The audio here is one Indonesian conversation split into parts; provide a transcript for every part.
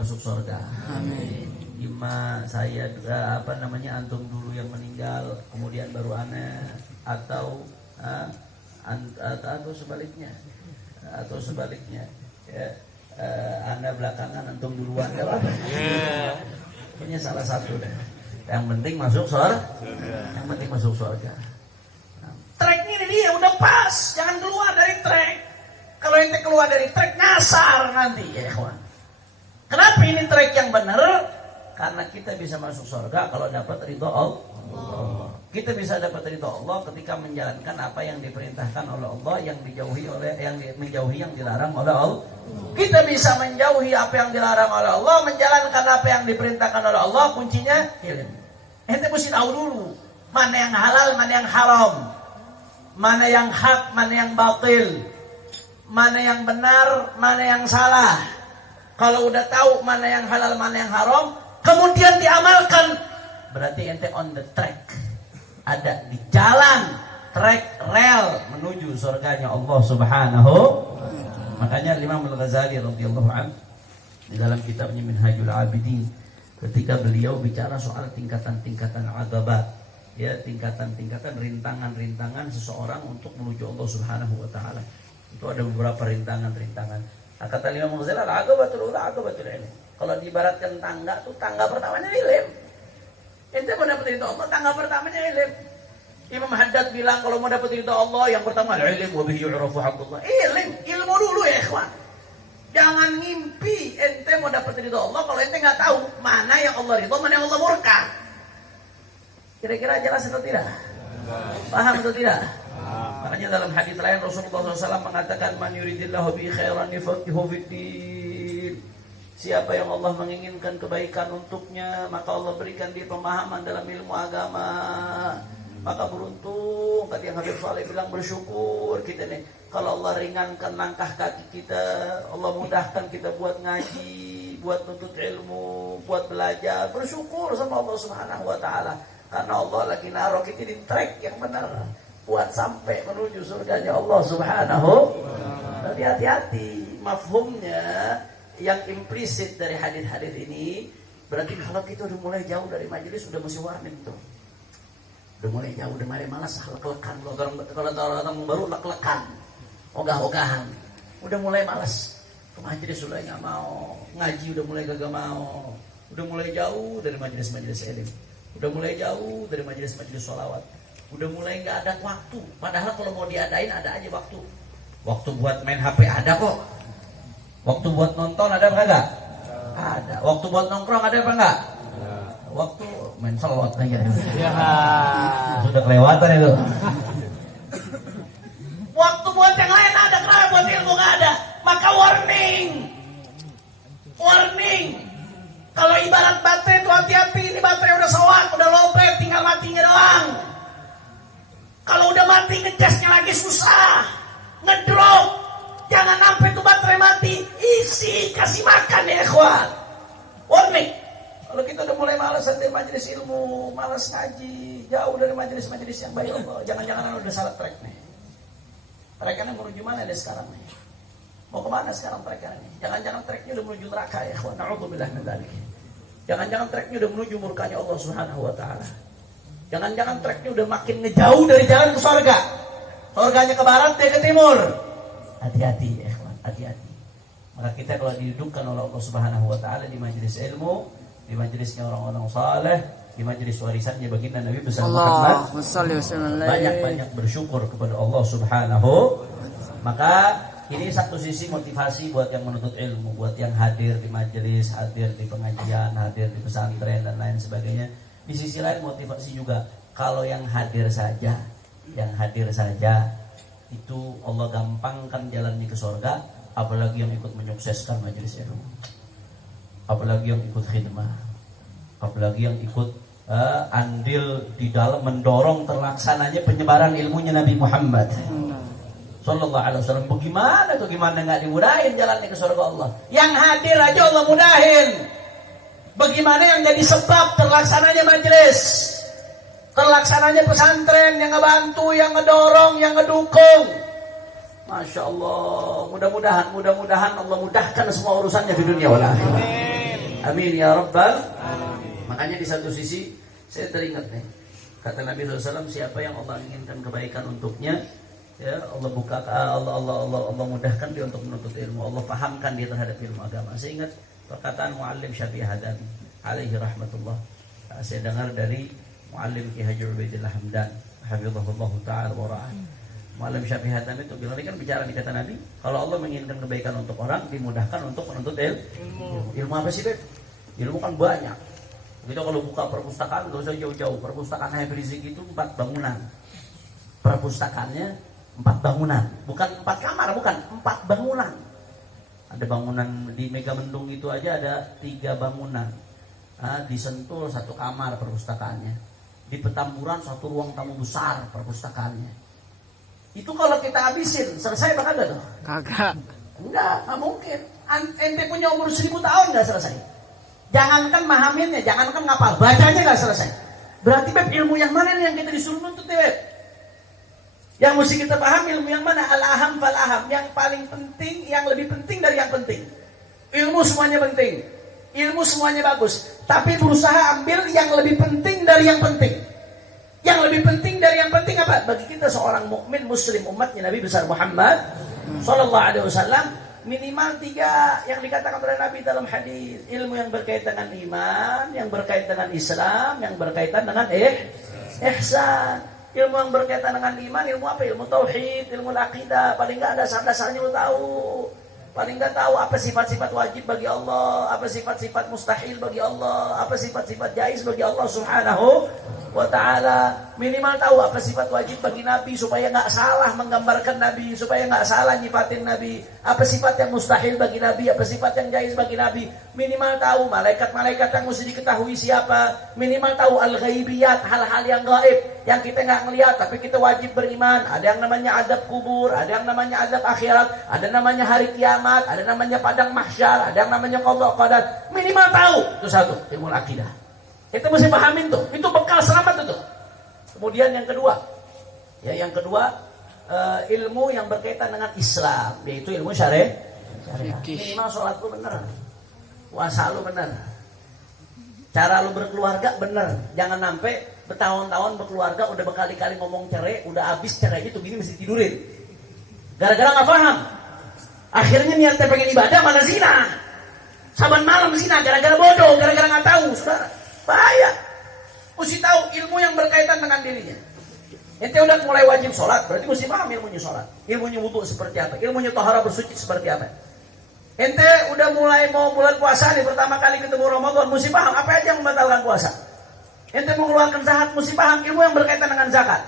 masuk surga. Amin. Ima saya antum dulu yang meninggal, kemudian baru ana, atau sebaliknya, ya. Anda belakangan, antum duluan, gak apa-apa. Punya salah satu deh. Yang penting masuk surga. Yang penting masuk surga. Tracknya ini dia udah pas, jangan keluar dari track. Kalau ente keluar dari track nyasar nanti ya kawan. Kenapa ini track yang benar? Karena kita bisa masuk surga kalau dapat ridho Allah. Kita bisa dapat ridho Allah ketika menjalankan apa yang diperintahkan oleh Allah, yang menjauhi yang dilarang oleh Allah. Kita bisa menjauhi apa yang dilarang oleh Allah, menjalankan apa yang diperintahkan oleh Allah. Kuncinya ilmu. Ente mesti tahu dulu mana yang halal, mana yang haram, mana yang hak, mana yang batil, mana yang benar, mana yang salah. Kalau udah tahu mana yang halal, mana yang haram, kemudian diamalkan, berarti ente on the track, ada di jalan track rel menuju surganya Allah Subhanahu. Makanya Imam Al-Ghazali radhiyallahu anhu di dalam kitabnya Minhajul Abidin, ketika beliau bicara soal tingkatan-tingkatan agabat, ya, tingkatan-tingkatan rintangan-rintangan seseorang untuk menuju Allah Subhanahu wa taala. Itu ada beberapa rintangan-rintangan. Kata Imam Al-Ghazali, al-agabatul ula agabatul ilm. Kalau diibaratkan tangga tuh, tangga pertamanya ilm. Ente mau dapat ridho Allah, tangga pertamanya ilm. Imam Haddad bilang kalau mau dapat ridho Allah, yang pertama ilm, wa bihi yu'rafu haqqullah. Ilmu dulu ya ikhwan. Jangan ngimpi ente mau dapat ridho Allah kalau ente nggak tahu mana yang Allah ridho, mana yang Allah murka. Kira-kira jelas atau tidak? Paham atau tidak? Makanya dalam hadis lain Rasulullah SAW mengatakan, man yuridillahu bi khairan yufaqihu fiddin. Siapa yang Allah menginginkan kebaikan untuknya, maka Allah berikan dia pemahaman dalam ilmu agama. Maka beruntung, kata yang Habib Saleh bilang, bersyukur kita nih. Kalau Allah ringankan langkah kaki kita, Allah mudahkan kita buat ngaji, buat nuntut ilmu, buat belajar, bersyukur sama Allah Subhanahu wa taala. Karena Allah lagi naruh kita di track yang benar buat sampai menuju surganya Allah Subhanahu. Tapi hati-hati, mafhumnya yang implisit dari hadis-hadis ini, berarti kalau kita udah mulai jauh dari majelis, udah mesti warning tuh. Udah mulai jauh, udah mulai malas, lek-lekan. Kalau orang baru lek-lekan, ogah-ogahan, udah mulai malas. Ke majelis udah nggak mau, ngaji udah mulai kagak mau, udah mulai jauh dari majelis-majelis ilmu, udah mulai jauh dari majelis-majelis sholawat, udah mulai nggak ada waktu. Padahal kalau mau diadain ada aja waktu. Waktu buat main HP ada kok. Waktu buat nonton ada apa enggak? Ada. Waktu buat nongkrong ada apa enggak? Waktu main salawat aja. Ya. Sudah kelewatan itu. Waktu buat yang lain ada, kenapa buat ilmu enggak ada? Maka warning. Kalau ibarat baterai itu hati-hati, ini baterai udah soak, udah lowbat, tinggal matinya doang. Kalau udah mati ngecasnya lagi susah, ngedrop. Jangan sampai tuh baterai mati, isi, kasih makan ya ikhwan. Warning. Kalau kita udah mulai malas dari majelis ilmu, malas ngaji, jauh dari majelis-majelis yang baik Allah, jangan-jangan udah salah track nih. Tracknya menuju mana deh sekarang nih? Mau kemana sekarang tracknya nih? Jangan-jangan tracknya udah menuju neraka ya ikhwan. Na'udzubillah min dzalik. Jangan-jangan tracknya udah menuju murkanya Allah Subhanahu wa taala. Jangan-jangan tracknya udah makin ngejauh dari jalan ke surga. Surganya ke barat, dia ke timur. Hati-hati ya ikhwan, hati-hati. Maka kita kalau didudukkan oleh Allah Subhanahu wa taala di majelis ilmu, di majelisnya orang-orang saleh, di majelis warisannya baginda Nabi besar Muhammad, banyak-banyak bersyukur kepada Allah Subhanahu. Maka ini satu sisi motivasi buat yang menuntut ilmu, buat yang hadir di majelis, hadir di pengajian, hadir di pesantren dan lain sebagainya. Di sisi lain motivasi juga, kalau yang hadir saja itu Allah gampangkan jalannya ke surga, apalagi yang ikut menyukseskan majelis ilmu, apalagi yang ikut khidmah, apalagi yang ikut andil di dalam mendorong terlaksananya penyebaran ilmunya Nabi Muhammad Sallallahu Alaihi Wasallam. Bagaimana nggak dimudahin jalannya ke surga Allah? Yang hadir aja Allah mudahin. Bagaimana yang jadi sebab terlaksananya majelis, terlaksananya pesantren, yang ngebantu, yang ngedorong, yang ngedukung. Masya Allah, mudah-mudahan Allah mudahkan semua urusannya di dunia wal akhirat. Amin ya rabbal. Makanya di satu sisi saya teringat nih, kata Nabi SAW, siapa yang Allah inginkan kebaikan untuknya, ya Allah buka, Allah mudahkan dia untuk menuntut ilmu, Allah pahamkan dia terhadap ilmu agama. Saya ingat perkataan Muallim Syafi'i Hadami alaihi rahmatullah. Saya dengar dari Muallim Ki Haji Ubaidillah Hamdan hafizahullah taala wa ra'ah. Muallim Syafi'i Hadami itu bilang, ini kan bicara di kata Nabi, kalau Allah menginginkan kebaikan untuk orang, dimudahkan untuk menuntut ilmu. Ilmu apa sih, Beb? Ilmu kan banyak. Kita kalau buka perpustakaan gak usah jauh-jauh. Perpustakaan Habib Rizik itu 4 bangunan. Perpustakaannya 4 bangunan, bukan 4 kamar, bukan 4 bangunan. Ada bangunan di Megamendung itu aja ada 3 bangunan. Di Sentul 1 kamar perpustakaannya. Di Petamburan 1 ruang tamu besar perpustakaannya. Itu kalau kita habisin selesai apa kagak tuh? Kagak. Enggak mungkin. Ente punya umur 1000 tahun enggak selesai. Jangankan mahaminnya, jangankan ngapal, bacanya nggak selesai. Berarti Beb, ilmu yang mana nih yang kita disuruh nuntut, Beb? Yang mesti kita paham ilmu yang mana? Al-aham fal-aham. Yang paling penting, yang lebih penting dari yang penting. Ilmu semuanya penting. Ilmu semuanya bagus. Tapi berusaha ambil yang lebih penting dari yang penting. Yang lebih penting dari yang penting apa? Bagi kita seorang mukmin muslim umatnya Nabi besar Muhammad sallallahu alaihi wasallam, minimal 3 yang dikatakan oleh Nabi dalam hadis. Ilmu yang berkaitan dengan iman, yang berkaitan dengan Islam, yang berkaitan dengan ihsan. Ilmu yang berkaitan dengan iman, ilmu apa? Ilmu tauhid, ilmu akidah. Paling enggak dasar-dasarnya lu tahu. Paling enggak tahu apa sifat-sifat wajib bagi Allah, apa sifat-sifat mustahil bagi Allah, apa sifat-sifat jaiz bagi Allah Subhanahu wa ta'ala. Minimal tahu apa sifat wajib bagi Nabi supaya nggak salah menggambarkan Nabi, supaya nggak salah nyifatin Nabi. Apa sifat yang mustahil bagi Nabi, apa sifat yang jaiz bagi Nabi. Minimal tahu malaikat-malaikat yang mesti diketahui siapa. Minimal tahu al-ghaibiyat, hal-hal yang gaib yang kita nggak ngelihat tapi kita wajib beriman. Ada yang namanya azab kubur, ada yang namanya azab akhirat, ada namanya hari kiamat, ada namanya padang mahsyar, ada yang namanya qada qadar. Minimal tahu itu satu, ilmu akidah. Kita mesti pahamin tuh, itu bekal selamat itu. Kemudian yang kedua, ilmu yang berkaitan dengan Islam, yaitu ilmu syariah. Minimal sholat lu bener, puasa lu bener, cara lu berkeluarga bener. Jangan sampai bertahun-tahun berkeluarga udah berkali-kali ngomong cerai, udah habis cerainya tuh gini mesti tidurin. Gara-gara nggak paham, akhirnya niatnya pengen ibadah malah zina. Saban malam zina, gara-gara bodoh, gara-gara nggak tahu, saudara. Bahaya. Mesti tahu ilmu yang berkaitan dengan dirinya. Ente udah mulai wajib sholat, berarti mesti paham ilmunya sholat. Ilmunya wudu seperti apa, ilmunya tahara bersuci seperti apa. Ente udah mulai mau bulan puasa nih, pertama kali ketemu Ramadan, mesti paham apa aja yang membatalkan puasa. Ente mau mengeluarkan zakat, mesti paham ilmu yang berkaitan dengan zakat.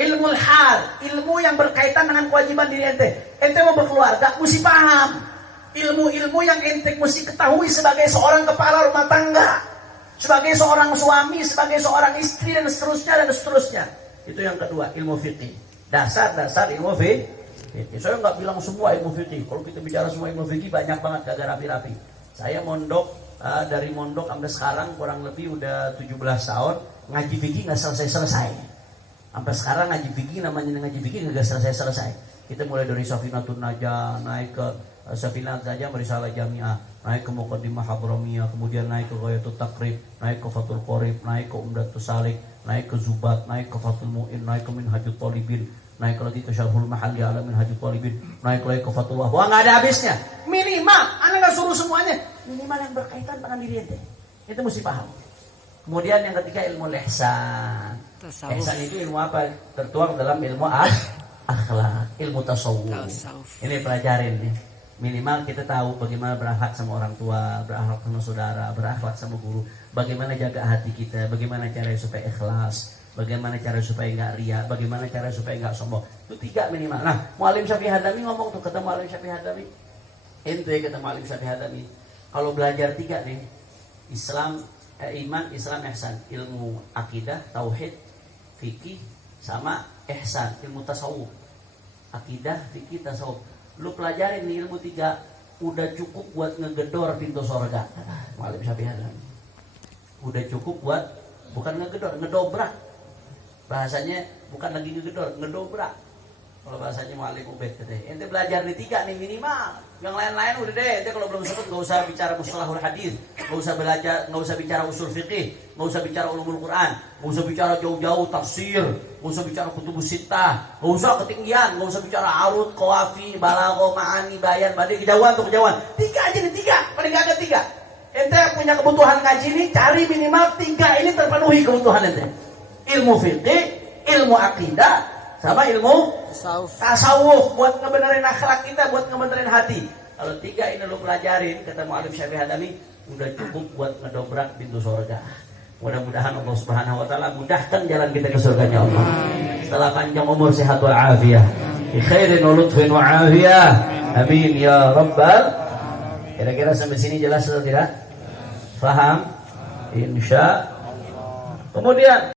Ilmu hal, ilmu yang berkaitan dengan kewajiban diri ente. Ente mau berkeluarga, mesti paham ilmu-ilmu yang ente mesti ketahui sebagai seorang kepala rumah tangga, sebagai seorang suami, sebagai seorang istri, dan seterusnya. Itu yang kedua, ilmu fikih. Dasar-dasar ilmu fikih. Saya nggak bilang semua ilmu fikih. Kalau kita bicara semua ilmu fikih banyak banget, kagak rapi-rapi. Saya mondok, dari mondok sampai sekarang kurang lebih udah 17 tahun ngaji fikih nggak selesai-selesai. Sampai sekarang ngaji fikih, namanya ngaji fikih nggak selesai-selesai. Kita mulai dari Safinatun Najah, naik ke Safinat saja Risalah Jamiah, naik ke Muqaddimah Hadramiyah, kemudian naik ke Ghayatul Taqrib, naik ke Fathul Qorib, naik ke Umdatus Salik, naik ke Zubat, naik ke Fathul Mu'in, naik ke Minhajul Talibin, naik lagi ke Syarhul Mahalli ala Minhajul Talibin, naik lagi ke Fathul Wahwa. Nggak ada habisnya. Minimal, anda nggak suruh semuanya. Minimal yang berkaitan dengan diri ente. Itu mesti paham. Kemudian yang ketiga ilmu ihsan. Ihsan itu ilmu apa? Tertuang dalam ilmu akhlak, ilmu tasawuf. Ini pelajarin nih. Minimal kita tahu bagaimana berakhlak sama orang tua, berakhlak sama saudara, berakhlak sama guru, bagaimana jaga hati kita, bagaimana cara supaya ikhlas, bagaimana cara supaya nggak riya, bagaimana cara supaya nggak sombong. Itu 3 minimal. Nah, Muallim Syafi'i Hadami ngomong tuh, kata Muallim Syafi'i Hadami, ente kata Muallim Syafi'i Hadami, kalau belajar 3 nih, Islam, iman, Islam, ihsan, ilmu akidah, tauhid, fikih, sama ihsan, ilmu tasawuf, akidah, fikih, tasawuf. Lu pelajarin nih ilmu 3, udah cukup buat ngegedor pintu surga. Muallim Syafi'i Hadami. Udah cukup buat, bukan ngegedor, ngedobrak. Bahasanya bukan lagi ngegedor, ngedobrak. Kalau bahasanya mu'allim ubed deh. Ente belajar di 3 nih minimal. Yang lain-lain udah deh. Ente kalau belum sempet nggak usah bicara mustalahul hadis, nggak usah belajar, nggak usah bicara usul fikih, nggak usah bicara ulumul Quran, nggak usah bicara jauh-jauh tafsir, nggak usah bicara kutubus sittah, nggak usah ketinggian, nggak usah bicara arut, qawafi, balagho, ma'ani, bayan, badi, kejauhan tuh kejauhan. 3 aja nih 3, paling nggak ada 3. Ente punya kebutuhan ngaji ini, cari minimal 3 ini terpenuhi kebutuhan ente. Ilmu fikih, ilmu akidah, sama ilmu tasawuf buat ngebenerin akhlak kita, buat ngebenerin hati. Kalau 3 ini lu pelajarin, kata Mu'allim Syafi'i Hadami, udah cukup buat ngedobrak pintu surga. Mudah-mudahan Allah Subhanahu wa taala mudahkan jalan kita ke surganya Allah. Setelah panjang umur, sehat wal afiyah, bi khairin wa lutfin wa afiyah. Amin ya rabbal. Kira-kira sampai sini jelas atau tidak? Faham? Insya. Kemudian